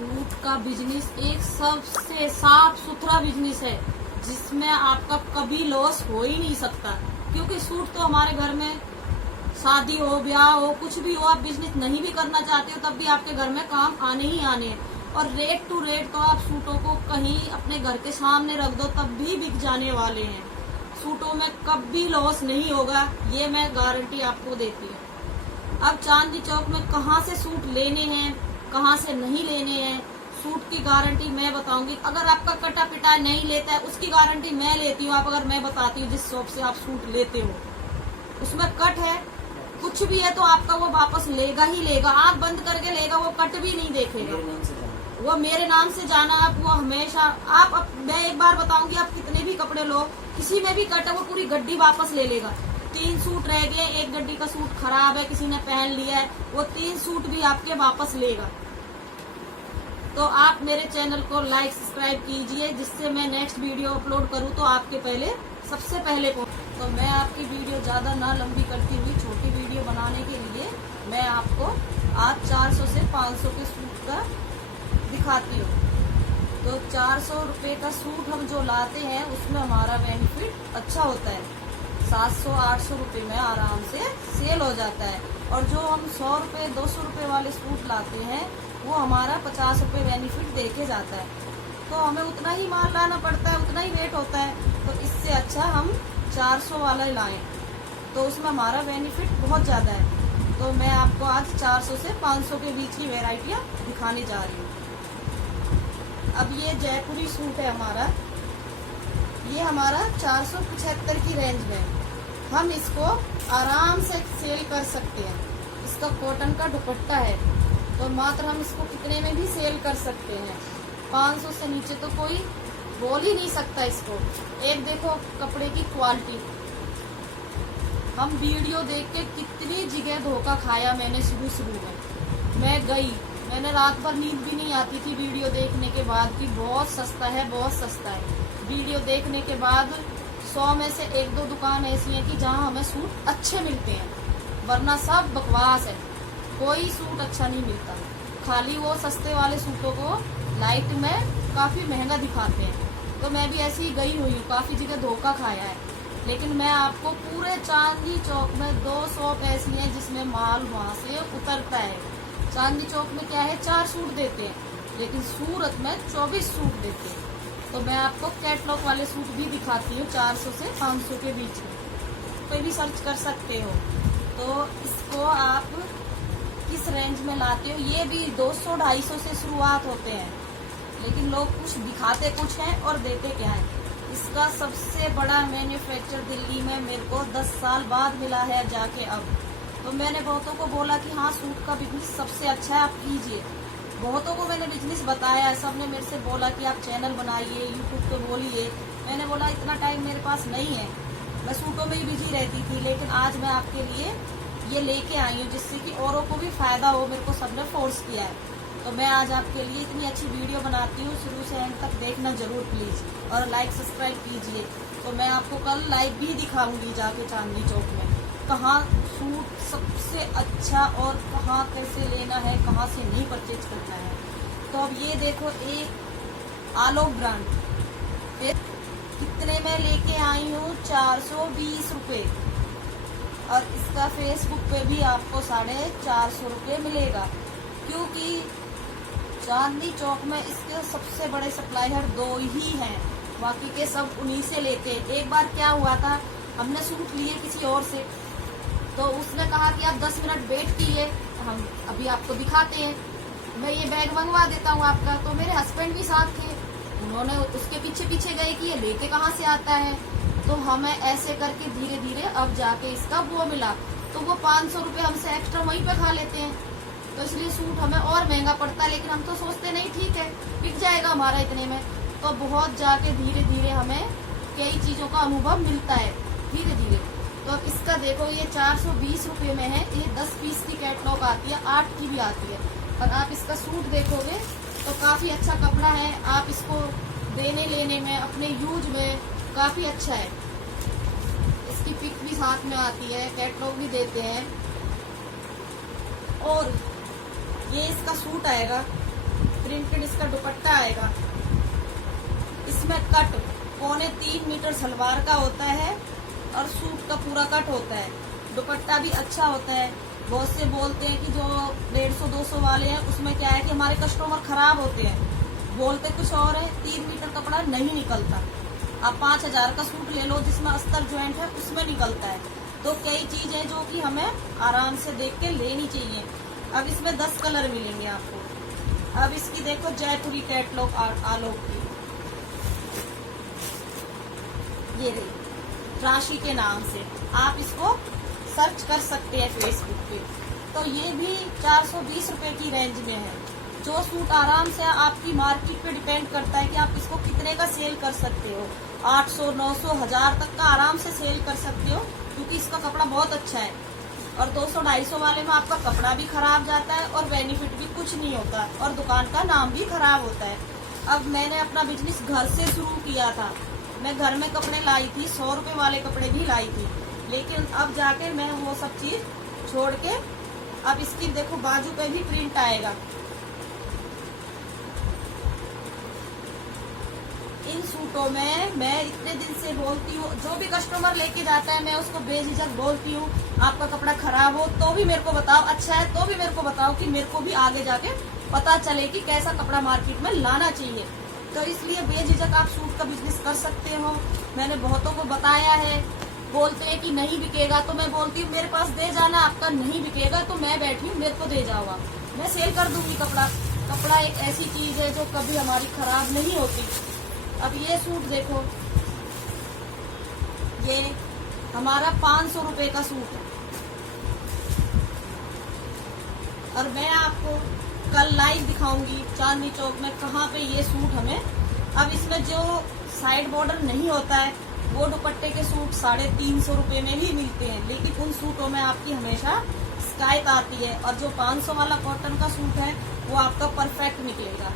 Suit का business एक सबसे साफ सुथरा बिजनेस है जिसमें आपका कभी लॉस हो ही नहीं सकता। क्योंकि सूट तो हमारे घर में शादी हो, ब्याह हो, कुछ भी हो, आप बिजनेस नहीं भी करना चाहते हो तब भी आपके घर में काम आने ही आने हैं। और रेट टू रेट तो आप सूटों को कहीं अपने घर के सामने रख दो तब भी बिक जाने वाले हैं। सूटों में कभी लॉस नहीं होगा, ये मैं गारंटी आपको देती हूँ। अब चांदनी चौक में कहाँ से सूट लेने हैं, कहाँ से नहीं लेने हैं, सूट की गारंटी मैं बताऊंगी। अगर आपका कटा पिटा नहीं लेता है उसकी गारंटी मैं लेती हूँ। आप अगर मैं बताती हूँ जिस शॉप से आप सूट लेते हो उसमें कट है, कुछ भी है तो आपका वो वापस लेगा ही लेगा, आंख बंद करके लेगा, वो कट भी नहीं देखेगा। वो मेरे नाम से जाना आप, वो हमेशा आप मैं एक बार बताऊंगी, आप कितने भी कपड़े लो, किसी में भी कट है वो पूरी गड्डी वापस ले लेगा। 3 सूट रह गए, एक गड्डी का सूट खराब है, किसी ने पहन लिया है, वो 3 सूट भी आपके वापस लेगा। तो आप मेरे चैनल को लाइक सब्सक्राइब कीजिए जिससे मैं नेक्स्ट वीडियो अपलोड करूं तो आपके पहले सबसे पहले को। तो मैं आपकी वीडियो ज्यादा ना लंबी करती हुई छोटी वीडियो बनाने के लिए मैं आपको आज 400 से 500 के सूट का दिखाती हूँ। तो 400 रुपये का सूट हम जो लाते हैं उसमें हमारा बेनिफिट अच्छा होता है। 700-800 रुपये में आराम से सेल हो जाता है। और जो हम 100 रुपये 200 रुपये वाले सूट लाते हैं वो हमारा 50 रुपये बेनिफिट दे के जाता है। तो हमें उतना ही माल लाना पड़ता है, उतना ही रेट होता है। तो इससे अच्छा हम 400 वाला लाएं तो उसमें हमारा बेनिफिट बहुत ज़्यादा है। तो मैं आपको आज 400 से 500 के बीच की वेराइटियाँ दिखाने जा रही हूँ। अब ये जयपुरी सूट है हमारा, ये हमारा 475 की रेंज में हम इसको आराम से सेल कर सकते हैं। इसका कॉटन का दुपट्टा है तो मात्र हम इसको कितने में भी सेल कर सकते हैं। 500 से नीचे तो कोई बोल ही नहीं सकता इसको। एक देखो कपड़े की क्वालिटी, हम वीडियो देख के कितनी जगह धोखा खाया मैंने शुरू में। मैंने रात भर नींद भी नहीं आती थी वीडियो देखने के बाद कि बहुत सस्ता है, बहुत सस्ता है। वीडियो देखने के बाद 100 में से 1-2 दुकान ऐसी है कि जहाँ हमें सूट अच्छे मिलते हैं, वरना सब बकवास है, कोई सूट अच्छा नहीं मिलता। खाली वो सस्ते वाले सूटों को लाइट में काफ़ी महंगा दिखाते हैं। तो मैं भी ऐसी ही गई हुई हूँ, काफ़ी जगह धोखा खाया है। लेकिन मैं आपको पूरे चांदनी चौक में 2 शॉप ऐसी हैं जिसमें माल वहाँ से उतरता है। चांदनी चौक में क्या है 4 सूट देते हैं, लेकिन सूरत में 24 सूट देते हैं। तो मैं आपको कैटलॉग वाले सूट भी दिखाती हूँ 400 से 500 के बीच में, कोई भी सर्च कर सकते हो। तो इसको आप किस रेंज में लाते हो, ये भी 200-250 से शुरुआत होते हैं, लेकिन लोग कुछ दिखाते कुछ हैं और देते क्या है। इसका सबसे बड़ा मैन्युफैक्चर दिल्ली में मेरे को 10 साल बाद मिला है जाके अब। तो मैंने बहुतों को बोला कि हाँ सूट का बिजनेस सबसे अच्छा है, आप कीजिए। बहुतों को मैंने बिजनेस बताया है, सब ने मेरे से बोला कि आप चैनल बनाइए, यूट्यूब पे बोलिए। मैंने बोला इतना टाइम मेरे पास नहीं है, मैं सूटों में ही बिजी रहती थी। लेकिन आज मैं आपके लिए ये लेके आई हूँ जिससे कि औरों को भी फायदा हो, मेरे को सबने फोर्स किया है। तो मैं आज आपके लिए इतनी अच्छी वीडियो बनाती हूँ, शुरू से एंड तक देखना जरूर प्लीज़, और लाइक सब्सक्राइब कीजिए। तो मैं आपको कल लाइव भी दिखाऊंगी जाके चांदनी चौक में कहाँ सूट सबसे अच्छा और कहाँ कैसे लेना है, कहाँ से नहीं परचेज करना है। तो अब ये देखो एक आलोक ब्रांड कितने में लेके आई हूँ, 420 रुपये। और इसका फेसबुक पे भी आपको 450 रुपये मिलेगा, क्योंकि चांदनी चौक में इसके सबसे बड़े सप्लायर 2 ही हैं, बाकी के सब उन्हीं से लेते हैं। एक बार क्या हुआ था, हमने सूट लिए किसी और से, तो उसने कहा कि आप 10 मिनट वेट कीजिए, हम अभी आपको दिखाते हैं, मैं ये बैग मंगवा देता हूँ आपका। तो मेरे हस्बैंड भी साथ थे, उन्होंने उसके पीछे पीछे गए कि ये लेके कहाँ से आता है। तो हमें ऐसे करके धीरे धीरे अब जाके इसका वो मिला, तो वो 500 रुपये हमसे एक्स्ट्रा वहीं पे खा लेते हैं। तो इसलिए सूट हमें और महंगा पड़ता है, लेकिन हम तो सोचते नहीं ठीक है बिक जाएगा हमारा इतने में। तो बहुत जाके धीरे धीरे हमें कई चीज़ों का अनुभव मिलता है धीरे धीरे। तो अब इसका देखो ये 420 रुपये में है, ये 10 पीस की कैटलॉग आती है, 8 की भी आती है। और आप इसका सूट देखोगे तो काफ़ी अच्छा कपड़ा है, आप इसको देने लेने में अपने यूज में काफ़ी अच्छा है। इसकी पिक भी साथ में आती है, कैटलॉग भी देते हैं। और ये इसका सूट आएगा प्रिंटेड इसका दुपट्टा आएगा। इसमें कट 2.25 मीटर सलवार का होता है और सूट का पूरा कट होता है। दुपट्टा भी अच्छा होता है। बहुत से बोलते हैं कि जो 150-200 वाले हैं उसमें क्या है कि हमारे कस्टमर खराब होते हैं, बोलते कुछ और है। 3 मीटर कपड़ा नहीं निकलता। आप 5000 का सूट ले लो जिसमें अस्तर ज्वाइंट है, उसमें निकलता है। तो कई चीज है जो कि हमें आराम से देख के लेनी चाहिए। अब इसमें 10 कलर मिलेंगे आपको। अब इसकी देखो जयपुरी कैटलॉग आलोक की, ये रही राशि के नाम से, आप इसको सर्च कर सकते हैं फेसबुक पे। तो ये भी 420 रुपए की रेंज में है। जो सूट आराम से आपकी मार्केट पे डिपेंड करता है कि आप इसको कितने का सेल कर सकते हो। 800, 900, 1000 तक का आराम से सेल कर सकते हो, क्योंकि इसका कपड़ा बहुत अच्छा है। और 200-250 वाले में आपका कपड़ा भी खराब जाता है और बेनिफिट भी कुछ नहीं होता और दुकान का नाम भी खराब होता है। अब मैंने अपना बिजनेस घर से शुरू किया था। मैं घर में कपड़े लाई थी, 100 रुपए वाले कपड़े भी लाई थी, लेकिन अब जाके मैं वो सब चीज छोड़ के अब इसकी देखो बाजू पे भी प्रिंट आएगा। इन सूटों में मैं इतने दिन से बोलती हूँ, जो भी कस्टमर लेके जाता है मैं उसको बेझिझक बोलती हूँ, आपका कपड़ा खराब हो तो भी मेरे को बताओ, अच्छा है तो भी मेरे को बताओ, कि मेरे को भी आगे जाके पता चले कि कैसा कपड़ा मार्केट में लाना चाहिए। तो इसलिए बेझिझक आप सूट का बिजनेस कर सकते हो। मैंने बहुतों को बताया है, बोलते हैं कि नहीं बिकेगा, तो मैं बोलती हूँ मेरे पास दे जाना, आपका नहीं बिकेगा तो मैं बैठी हूँ, मेरे को दे जाओ, मैं सेल कर दूंगी कपड़ा। कपड़ा एक ऐसी चीज है जो कभी हमारी खराब नहीं होती। अब ये सूट देखो, ये हमारा 500 रुपए का सूट है और मैं आपको कल लाइव दिखाऊंगी चांदनी चौक में कहाँ पे ये सूट हमें। अब इसमें जो साइड बॉर्डर नहीं होता है वो दुपट्टे के सूट 350 रुपए में भी मिलते हैं, लेकिन उन सूटों में आपकी हमेशा शिकायत आती है। और जो 500 वाला कॉटन का सूट है वो आपका परफेक्ट निकलेगा।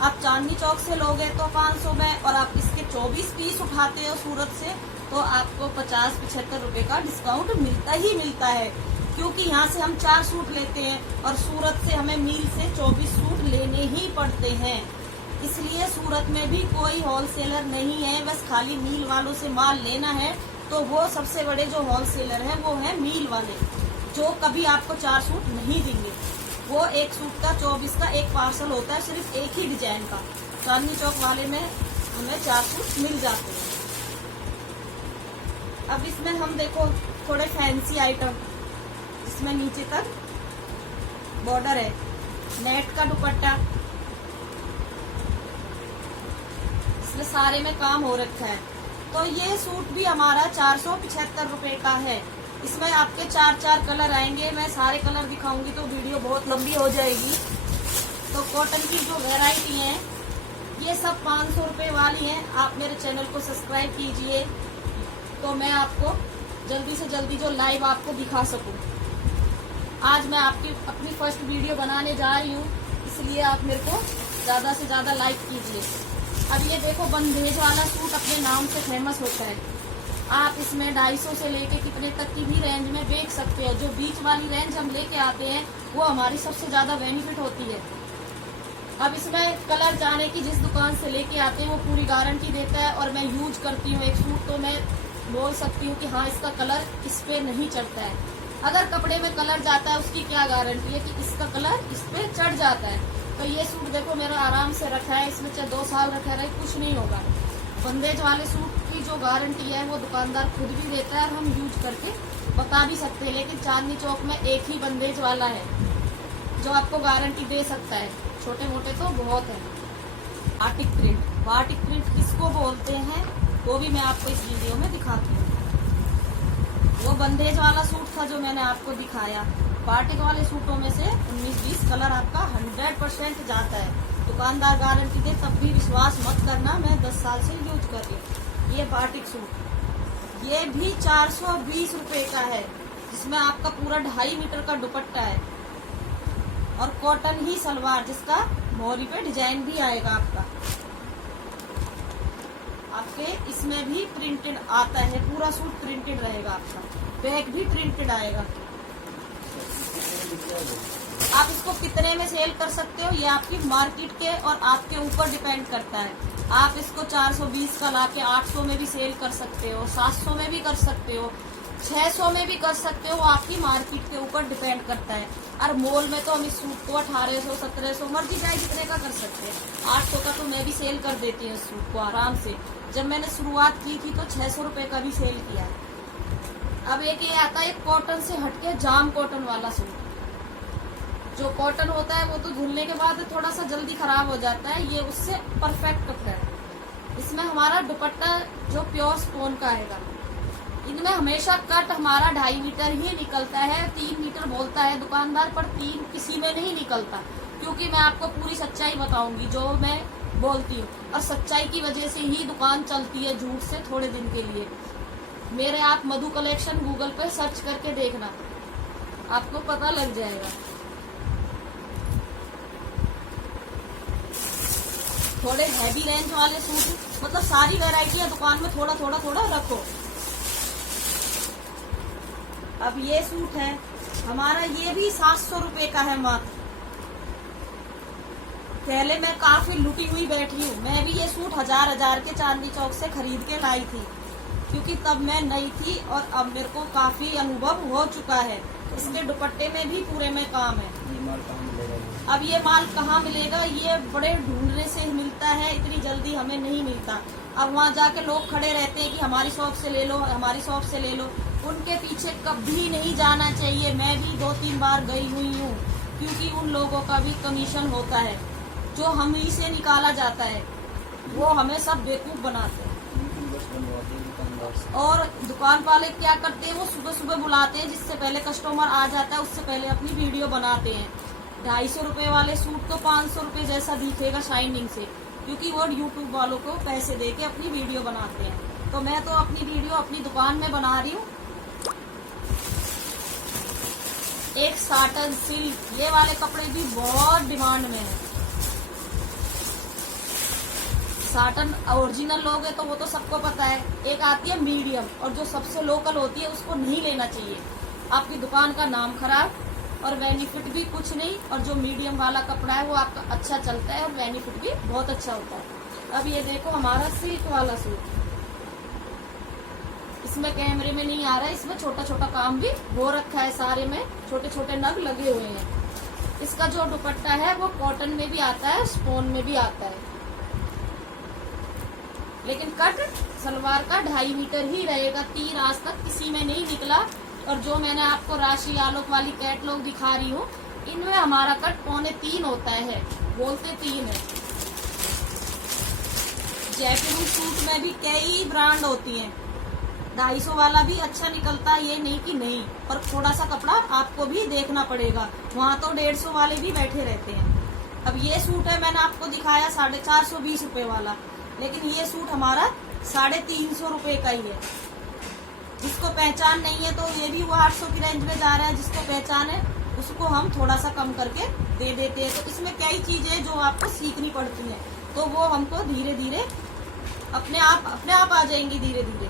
आप चांदनी चौक से लोगे तो 500 में, और आप इसके 24 पीस उठाते हो सूरत से तो आपको 50-75 रुपए का डिस्काउंट मिलता ही मिलता है, क्योंकि यहाँ से हम 4 सूट लेते हैं और सूरत से हमें मील से 24 सूट लेने ही पड़ते हैं। इसलिए सूरत में भी कोई होलसेलर नहीं है, बस खाली मील वालों से माल लेना है। तो वो सबसे बड़े जो होलसेलर हैं वो है मील वाले, जो कभी आपको 4 सूट नहीं देंगे। वो एक सूट का 24 का एक पार्सल होता है, सिर्फ एक ही डिजाइन का। चांदनी चौक वाले में हमें 4 सूट मिल जाते हैं। अब इसमें हम देखो थोड़े फैंसी आइटम, इसमें नीचे तक बॉर्डर है, नेट का दुपट्टा, इसमें सारे में काम हो रखा है। तो ये सूट भी हमारा 475 रुपए का है। इसमें आपके 4 कलर आएंगे। मैं सारे कलर दिखाऊंगी तो वीडियो बहुत लंबी हो जाएगी। तो कॉटन की जो वैरायटी है ये सब 500 रुपए वाली हैं। आप मेरे चैनल को सब्सक्राइब कीजिए तो मैं आपको जल्दी से जल्दी जो लाइव आपको दिखा सकूं। आज मैं आपकी अपनी फर्स्ट वीडियो बनाने जा रही हूँ, इसलिए आप मेरे को ज्यादा से ज्यादा लाइक कीजिए। अब ये देखो बंदेज वाला सूट अपने नाम से फेमस होता है। आप इसमें 250 से लेके कितने तक की भी रेंज में बेच सकते हो। जो बीच वाली रेंज हम लेके आते हैं वो हमारी सबसे ज्यादा बेनिफिट होती है। अब इसमें कलर जाने की जिस दुकान से लेके आते हैं वो पूरी गारंटी देता है, और मैं यूज करती हूँ एक सूट तो मैं बोल सकती हूँ कि हाँ इसका कलर इस पे नहीं चढ़ता है। अगर कपड़े में कलर जाता है उसकी क्या गारंटी है कि इसका कलर इस पे चढ़ जाता है। तो ये सूट देखो मेरा आराम से रखा है, इसमें चाहे 2 साल रखा रहे कुछ नहीं होगा। बंदेज वाले सूट की जो गारंटी है वो दुकानदार खुद भी देता है और हम यूज करके बता भी सकते हैं। लेकिन चांदनी चौक में एक ही बंदेज वाला है जो आपको गारंटी दे सकता है, छोटे मोटे तो बहुत है। बाटिक प्रिंट, बाटिक प्रिंट किसको बोलते हैं वो भी मैं आपको इस वीडियो में दिखाती हूँ। वो बंदेज वाला सूट था जो मैंने आपको दिखाया। बाटिक वाले सूटों में से 19-20 कलर आपका 100% जाता है। दुकानदार गारंटी दे तब भी विश्वास मत करना, मैं 10 साल से यूज कर रही हूँ। ये बाटिक सूट ये भी 420 रुपए का है, जिसमें आपका पूरा 2.5 मीटर का दुपट्टा है और कॉटन ही सलवार, जिसका मोरी पे डिजाइन भी आएगा आपका। आपके इसमें भी प्रिंटेड आता है, पूरा सूट प्रिंटेड रहेगा आपका, बैक भी प्रिंटेड आएगा। आप इसको कितने में सेल कर सकते हो ये आपकी मार्केट के और आपके ऊपर डिपेंड करता है। आप इसको 420 का लाके 800 में भी सेल कर सकते हो, 700 में भी कर सकते हो, 600 में भी कर सकते हो, आपकी मार्केट के ऊपर डिपेंड करता है। और मॉल में तो हम इस सूट को 1800 1700 मर्जी चाहे जितने का कर सकते हैं। 800 का तो मैं भी सेल कर देती हूँ इस सूट को आराम से। जब मैंने शुरुआत की थी तो 600 रुपये का भी सेल किया है। अब एक ये आता है कॉटन से हटके जाम कॉटन वाला सूट। जो कॉटन होता है वो तो धुलने के बाद थोड़ा सा जल्दी खराब हो जाता है, ये उससे परफेक्ट कपड़ा है। इसमें हमारा दुपट्टा जो प्योर स्टोन का आएगा। इनमें हमेशा कट हमारा 2.5 मीटर ही निकलता है। 3 मीटर बोलता है दुकानदार, पर 3 किसी में नहीं निकलता, क्योंकि मैं आपको पूरी सच्चाई बताऊंगी जो मैं बोलती हूँ, और सच्चाई की वजह से ही दुकान चलती है, झूठ से थोड़े दिन के लिए। मेरे आप मधु कलेक्शन गूगल पे सर्च करके देखना, आपको पता लग जाएगा। थोड़े हैवी रेंज वाले सूट, मतलब सारी वैरायटियां दुकान में थोड़ा थोड़ा थोड़ा रखो। अब ये सूट है हमारा, ये भी 700 रुपए का है मात्र। पहले मैं काफी लुटी हुई बैठी हूँ। मैं भी ये सूट हजार के चांदनी चौक से खरीद के लाई थी, क्योंकि तब मैं नई थी और अब मेरे को काफी अनुभव हो चुका है। इसके दुपट्टे में भी पूरे में काम है। अब ये माल कहाँ मिलेगा? ये बड़े ढूंढने से मिलता है, इतनी जल्दी हमें नहीं मिलता। अब वहाँ जाके लोग खड़े रहते हैं कि हमारी शॉप से ले लो, हमारी शॉप से ले लो। उनके पीछे कभी नहीं जाना चाहिए। मैं भी 2-3 बार गई हुई हूँ, क्योंकि उन लोगों का भी कमीशन होता है जो हम ही से निकाला जाता है। वो हमें सब बेवकूफ बनाते हैं। और दुकान वाले क्या करते हैं, वो सुबह सुबह बुलाते हैं, जिससे पहले कस्टमर आ जाता है उससे पहले अपनी वीडियो बनाते हैं। 250 रुपए वाले सूट को 500 रुपए जैसा दिखेगा शाइनिंग से, क्योंकि वो यूट्यूब वालों को पैसे दे के अपनी वीडियो बनाते हैं। तो मैं तो अपनी वीडियो अपनी दुकान में बना रही हूँ। एक साटन सिल्क, ये वाले कपड़े भी बहुत डिमांड में है। साटन ओरिजिनल लोगे तो वो तो सबको पता है। एक आती है मीडियम, और जो सबसे लोकल होती है उसको नहीं लेना चाहिए। आपकी दुकान का नाम खराब और बेनिफिट भी कुछ नहीं। और जो मीडियम वाला कपड़ा है वो आपका अच्छा चलता है और बेनिफिट भी बहुत अच्छा होता है। अब ये देखो हमारा सिल्क वाला सूट, इसमें कैमरे में नहीं आ रहा है, इसमें छोटा छोटा काम भी हो रखा है। सारे में छोटे छोटे नग लगे हुए हैं। इसका जो दुपट्टा है वो कॉटन में भी आता है, स्पोन में भी आता है, लेकिन कट सलवार का 2.5 मीटर ही रहेगा। 3 आज तक किसी में नहीं निकला। और जो मैंने आपको राशि आलोक वाली कैटलॉग दिखा रही हूँ, इनमें हमारा कट 2.25 होता है, बोलते 3 है। जैपनीज सूट में भी कई ब्रांड होती हैं। 250 वाला भी अच्छा निकलता है, ये नहीं कि नहीं, पर थोड़ा सा कपड़ा आपको भी देखना पड़ेगा। वहाँ तो 150 वाले भी बैठे रहते हैं। अब ये सूट है, मैंने आपको दिखाया 420 रुपए वाला, लेकिन ये सूट हमारा 350 रुपए का ही है। जिसको पहचान नहीं है तो ये भी वो 800 की रेंज में जा रहा है। जिसको पहचान है उसको हम थोड़ा सा कम करके दे देते हैं। तो इसमें कई चीजें जो आपको सीखनी पड़ती हैं, तो वो हमको धीरे धीरे अपने आप आ जाएंगी। धीरे धीरे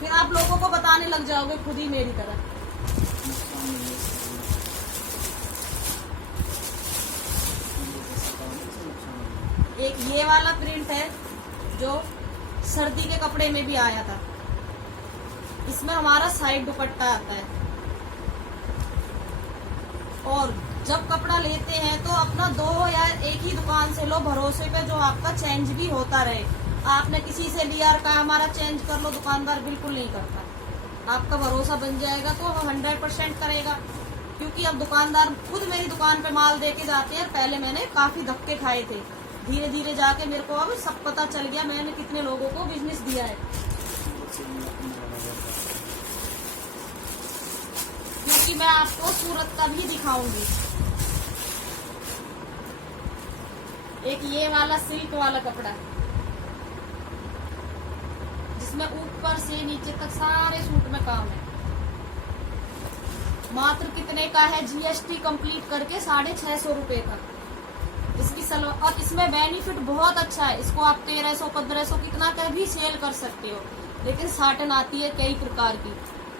फिर आप लोगों को बताने लग जाओगे खुद ही मेरी तरह। एक ये वाला प्रिंट है जो सर्दी के कपड़े में भी आया था। इसमें हमारा साइड दुपट्टा आता है। और जब कपड़ा लेते हैं तो अपना 2 या एक ही दुकान से लो, भरोसे पे, जो आपका चेंज भी होता रहे। आपने किसी से लिया और कहा हमारा चेंज कर लो, दुकानदार बिल्कुल नहीं करता। आपका भरोसा बन जाएगा तो 100% करेगा, क्योंकि अब दुकानदार खुद मेरी दुकान पे माल दे के जाते हैं। पहले मैंने काफी धक्के खाए थे, धीरे धीरे जाके मेरे को अब सब पता चल गया मैंने कितने लोगों को बिजनेस दिया है। क्योंकि मैं आपको सूरत का भी दिखाऊंगी। एक ये वाला सिल्क वाला कपड़ा, जिसमें ऊपर से नीचे तक सारे सूट में काम है। मात्र कितने का है? GST कंप्लीट करके 650 रुपए का इसकी सलवार। और इसमें बेनिफिट बहुत अच्छा है। इसको आप 1300-1500 कितना का भी सेल कर सकते हो। लेकिन साटन आती है कई प्रकार की।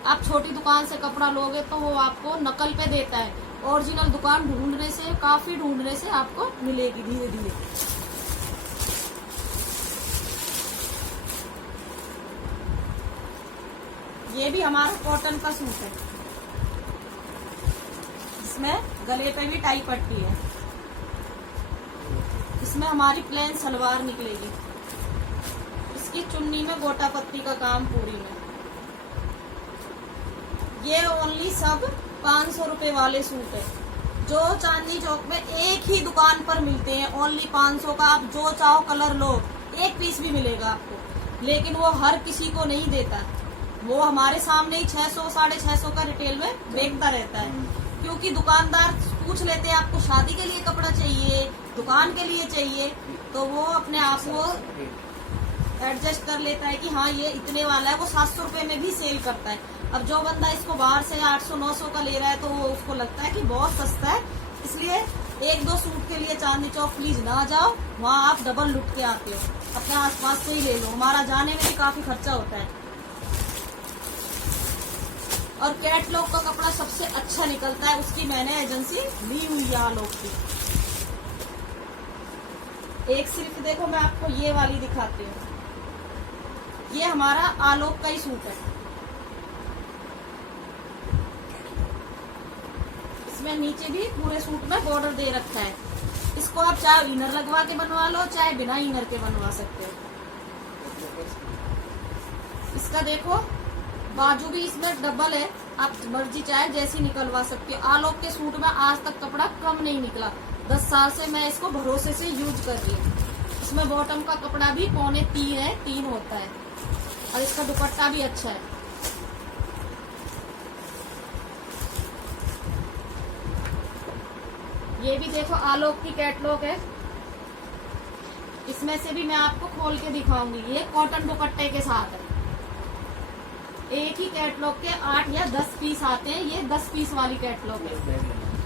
आप छोटी दुकान से कपड़ा लोगे तो वो आपको नकल पे देता है, ओरिजिनल दुकान ढूंढने से, काफी ढूंढने से आपको मिलेगी धीरे धीरे। ये भी हमारा कॉटन का सूट है, इसमें गले पे भी टाई पट्टी है। इसमें हमारी प्लेन सलवार निकलेगी, इसकी चुन्नी में गोटा पत्ती का काम पूरी में। ये ओनली सब 500 रुपए वाले सूट है, जो चांदनी चौक में एक ही दुकान पर मिलते हैं। ओनली 500 का, आप जो चाहो कलर लो, एक पीस भी मिलेगा आपको, लेकिन वो हर किसी को नहीं देता। वो हमारे सामने ही 600 650 का रिटेल में बेचता रहता है, क्योंकि दुकानदार पूछ लेते हैं आपको शादी के लिए कपड़ा चाहिए, दुकान के लिए चाहिए, तो वो अपने आप को एडजस्ट कर लेता है कि हाँ ये इतने वाला है। वो 700 रुपए में भी सेल करता है। अब जो बंदा इसको बाहर से 800 900 का ले रहा है, तो वो उसको लगता है कि बहुत सस्ता है, इसलिए 1-2 सूट के लिए चांदनी चौक प्लीज ना जाओ, वहाँ आप डबल लुट के आते हो। अपने आसपास से ही ले लो, हमारा जाने में भी काफी खर्चा होता है। और कैटलॉग का कपड़ा सबसे अच्छा निकलता है, उसकी मैंने एजेंसी ली हुई है आलोक की। एक सिर्फ देखो, मैं आपको ये वाली दिखाती हूँ, ये हमारा आलोक का ही सूट है। इसमें नीचे भी पूरे सूट में बॉर्डर दे रखा है। इसको आप चाहे इनर लगवा के बनवा लो, चाहे बिना इनर के बनवा सकते हो। इसका देखो बाजू भी इसमें डबल है, आप मर्जी चाहे जैसी निकलवा सकते हो। आलोक के सूट में आज तक कपड़ा कम नहीं निकला, 10 साल से मैं इसको भरोसे से यूज कर रही हूँ। इसमें बॉटम का कपड़ा भी 3.25 है, 3 होता है, और इसका दुपट्टा भी अच्छा है। ये भी देखो आलोक की कैटलॉग है, इसमें से भी मैं आपको खोल के दिखाऊंगी। ये कॉटन दुपट्टे के साथ है। एक ही कैटलॉग के 8 या 10 पीस आते हैं, ये 10 पीस वाली कैटलॉग है।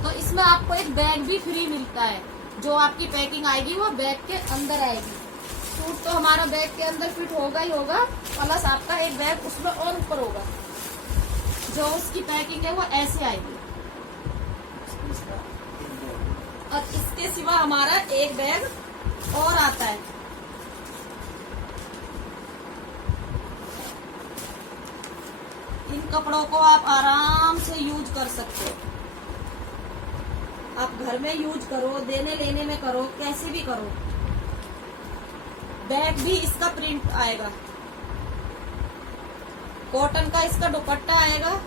तो इसमें आपको एक बैग भी फ्री मिलता है, जो आपकी पैकिंग आएगी वो बैग के अंदर आएगी। सूट तो हमारा बैग के अंदर फिट होगा ही होगा, प्लस आपका एक बैग उसमें और ऊपर होगा। जो उसकी पैकिंग है वो ऐसे आएगी। और इसके सिवा हमारा एक बैग और आता है। इन कपड़ों को आप आराम से यूज कर सकते हो। आप घर में यूज करो, देने लेने में करो, कैसे भी करो। बैग भी इसका प्रिंट आएगा, कॉटन का इसका दुपट्टा आएगा।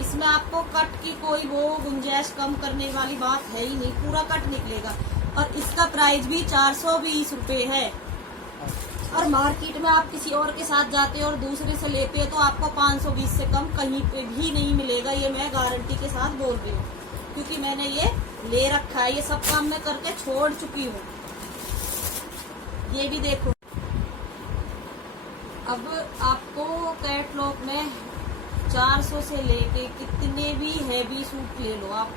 इसमें आपको कट की कोई वो गुंजाइश कम करने वाली बात है ही नहीं, पूरा कट निकलेगा। और इसका प्राइस भी 420 रुपए है। और मार्केट में आप किसी और के साथ जाते हो और दूसरे से लेते हो तो आपको 520 से कम कहीं पे भी नहीं मिलेगा। ये मैं गारंटी के साथ बोल रही हूँ, क्योंकि मैंने ये ले रखा है, ये सब काम मैं करके छोड़ चुकी हूँ। ये भी देखो, अब आपको कैटलॉग में 400 से लेके कितने भी हैवी सूट ले लो आप,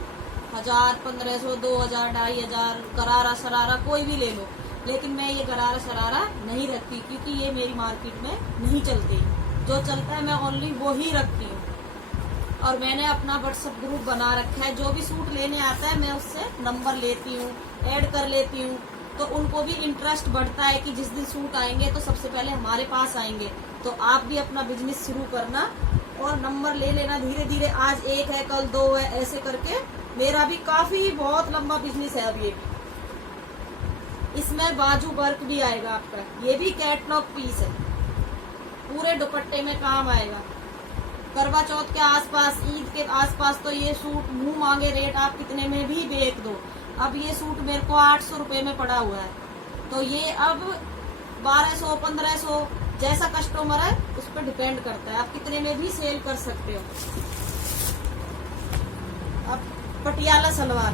1000 1500 2000 2500 गरारा शरारा कोई भी ले लो, लेकिन मैं ये गरारा शरारा नहीं रखती, क्योंकि ये मेरी मार्केट में नहीं चलती। जो चलता है मैं ओनली वो ही रखती हूँ। और मैंने अपना व्हाट्सएप ग्रुप बना रखा है, जो भी सूट लेने आता है मैं उससे नंबर लेती हूँ, ऐड कर लेती हूँ। तो उनको भी इंटरेस्ट बढ़ता है कि जिस दिन सूट आएंगे तो सबसे पहले हमारे पास आएंगे। तो आप भी अपना बिजनेस शुरू करना और नंबर ले लेना धीरे धीरे। आज 1 है, कल 2 है, ऐसे करके मेरा भी काफी बहुत लंबा बिजनेस है। अब ये भी इसमें बाजू वर्क भी आएगा आपका, ये भी कैटलॉग पीस है, पूरे दुपट्टे में काम आएगा। करवा चौथ के आसपास, ईद के आसपास तो ये सूट मुंह मांगे रेट आप कितने में भी बेच दो। अब ये सूट मेरे को 800 रुपए में पड़ा हुआ है, तो ये अब 1200 1500 जैसा कस्टमर है उस पर डिपेंड करता है, आप कितने में भी सेल कर सकते हो। अब पटियाला सलवार,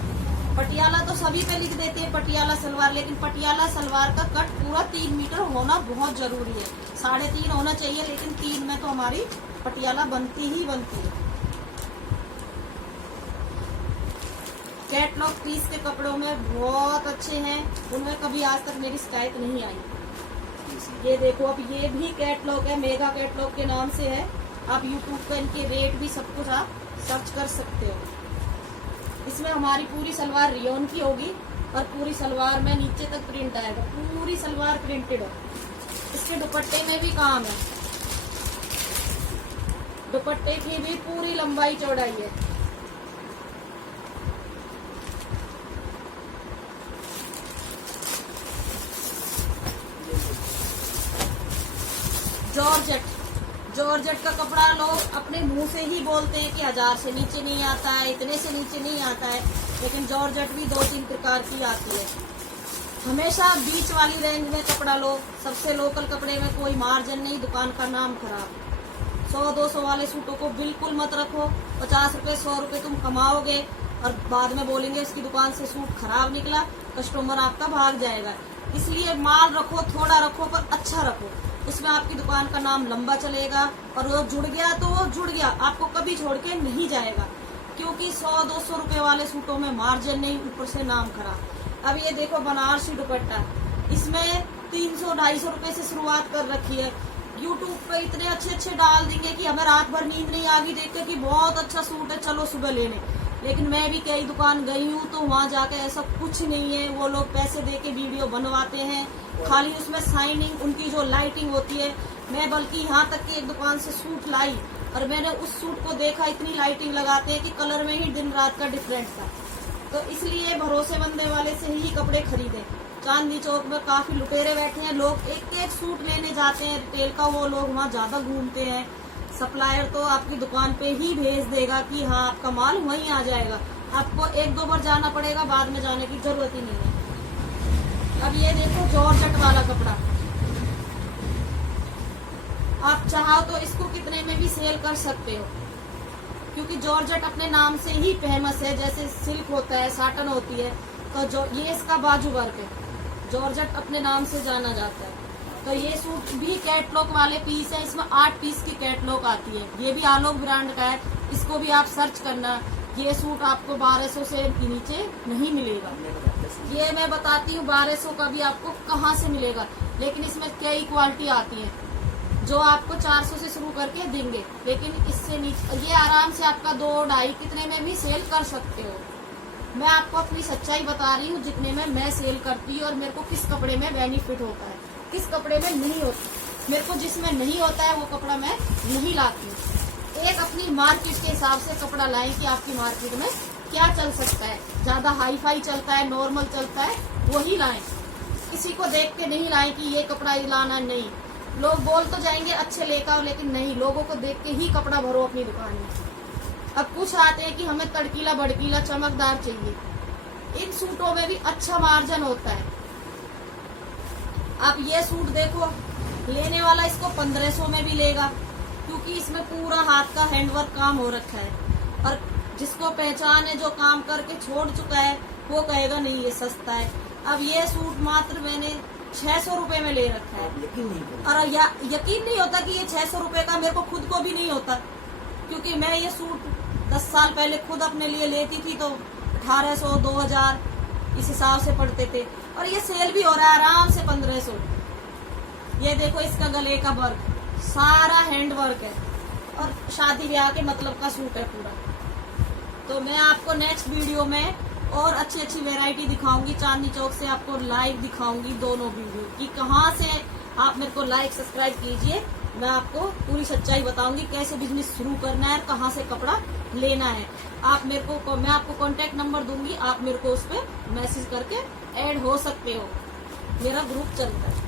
पटियाला तो सभी पे लिख देते हैं पटियाला सलवार, लेकिन पटियाला सलवार का कट पूरा 3 मीटर होना बहुत जरूरी है। 3.5 होना चाहिए, लेकिन 3 में तो हमारी पटियाला बनती ही बनती है। कैटलॉग पीस के कपड़ों में बहुत अच्छे हैं, उनमें कभी आज तक मेरी शिकायत नहीं आई। ये देखो, अब ये भी कैटलॉग है, मेगा कैटलॉग के नाम से है। आप यूट्यूब पर इनके रेट भी सब कुछ आप सर्च कर सकते हो। इसमें हमारी पूरी सलवार रियोन की होगी और पूरी सलवार में नीचे तक प्रिंट आएगा, पूरी सलवार प्रिंटेड है। इसके दुपट्टे में भी काम है, दुपट्टे की भी पूरी लंबाई चौड़ाई है। जॉर्जेट का कपड़ा लोग अपने मुंह से ही बोलते हैं कि 1000 से नीचे नहीं आता है, इतने से नीचे नहीं आता है, लेकिन जॉर्जेट भी 2-3 प्रकार की आती है। हमेशा बीच वाली रेंज में कपड़ा लो, सबसे लोकल कपड़े में कोई मार्जिन नहीं, दुकान का नाम खराब। 100-200 वाले सूटों को बिल्कुल मत रखो। 50 रुपए 100 रुपए तुम कमाओगे और बाद में बोलेंगे इसकी दुकान से सूट खराब निकला, कस्टमर आपका भाग जाएगा। इसलिए माल रखो, थोड़ा रखो पर अच्छा रखो, उसमें आपकी दुकान का नाम लंबा चलेगा और वो जुड़ गया तो वो जुड़ गया, आपको कभी छोड़ के नहीं जाएगा। क्योंकि 100-200 रुपए वाले सूटों में मार्जिन नहीं, ऊपर से नाम खराब। अब ये देखो बनारसी दुपट्टा, इसमें 300-250 रुपए से शुरुआत कर रखी है। यूट्यूब पे इतने अच्छे डाल देंगे कि हमें रात भर नींद नहीं आ गई देख के कि बहुत अच्छा सूट है, चलो सुबह लेने। लेकिन मैं भी कई दुकान गई हूँ तो वहाँ जाके ऐसा कुछ नहीं है। वो लोग पैसे दे के वीडियो बनवाते हैं, खाली उसमें शाइनिंग, उनकी जो लाइटिंग होती है। मैं बल्कि यहाँ तक कि एक दुकान से सूट लाई और मैंने उस सूट को देखा, इतनी लाइटिंग लगाते हैं कि कलर में ही दिन रात का डिफरेंस था। तो इसलिए भरोसेमंद वाले से ही कपड़े खरीदें। चांदनी चौक में काफी लुटेरे बैठे हैं, लोग एक सूट लेने जाते हैं रिटेल का, वो लोग वहाँ ज्यादा घूमते हैं। सप्लायर तो आपकी दुकान पे ही भेज देगा कि हाँ आपका माल वहीं आ जाएगा, आपको 1-2 बार जाना पड़ेगा, बाद में जाने की जरूरत ही नहीं है। अब ये देखो जॉर्जेट वाला कपड़ा, आप चाहो तो इसको कितने में भी सेल कर सकते हो, क्योंकि जॉर्जेट अपने नाम से ही फेमस है। जैसे सिल्क होता है, साटन होती है, तो जो ये इसका बाजू वर्क है, जॉर्जेट अपने नाम से जाना जाता है। तो ये सूट भी कैटलॉग वाले पीस है, इसमें 8 पीस की कैटलॉग आती है। ये भी आलोक ब्रांड का है, इसको भी आप सर्च करना। ये सूट आपको 1200 से नीचे नहीं मिलेगा। ये मैं बताती हूँ 1200 का भी आपको कहाँ से मिलेगा, लेकिन इसमें कई क्वालिटी आती है जो आपको 400 से शुरू करके देंगे, लेकिन इससे नीचे ये आराम से आपका 2-2.5 कितने में भी सेल कर सकते हो। मैं आपको अपनी सच्चाई बता रही हूँ, जितने में मैं सेल करती हूँ और मेरे को किस कपड़े में बेनिफिट होता है, किस कपड़े में नहीं होता। मेरे को जिसमें नहीं होता है वो कपड़ा मैं नहीं लाती हूँ। एक अपनी मार्केट के हिसाब से कपड़ा लाएं कि आपकी मार्केट में क्या चल सकता है, ज्यादा हाई फाई चलता है, नॉर्मल चलता है, वही लाएं। किसी को देख के नहीं लाएं कि ये कपड़ा लाना, नहीं। लोग बोल तो जाएंगे अच्छे लेकर आओ, लेकिन नहीं, लोगों को देख के ही कपड़ा भरो अपनी दुकान में। अब कुछ आते हैं कि हमें तड़कीला भड़कीला चमकदार चाहिए, इन सूटों में भी अच्छा मार्जिन होता है। आप ये सूट देखो, लेने वाला इसको 1500 में भी लेगा, क्योंकि इसमें पूरा हाथ का हैंडवर्क काम हो रखा है। और जिसको पहचान है, जो काम करके छोड़ चुका है, वो कहेगा नहीं ये सस्ता है। अब ये सूट मात्र मैंने 600 रुपए में ले रखा है, और यकीन नहीं होता कि ये 600 रुपए का मेरे को खुद को भी नहीं होता, क्योंकि मैं ये सूट 10 साल पहले खुद अपने लिए लेती थी तो 1800-2000 इस हिसाब से पड़ते थे, और ये सेल भी हो रहा है आराम से 1500। ये देखो इसका गले का वर्क सारा हैंड वर्क है और शादी ब्याह के मतलब का सूट है पूरा। तो मैं आपको नेक्स्ट वीडियो में और अच्छी वैरायटी दिखाऊंगी, चांदनी चौक से आपको लाइव दिखाऊंगी दोनों वीडियो कि कहाँ से आप मेरे को लाइक सब्सक्राइब कीजिए। मैं आपको पूरी सच्चाई बताऊंगी कैसे बिजनेस शुरू करना है, कहाँ से कपड़ा लेना है। आप मेरे को, मैं आपको कांटेक्ट नंबर दूंगी, आप मेरे को उस पर मैसेज करके ऐड हो सकते हो, मेरा ग्रुप चलता है।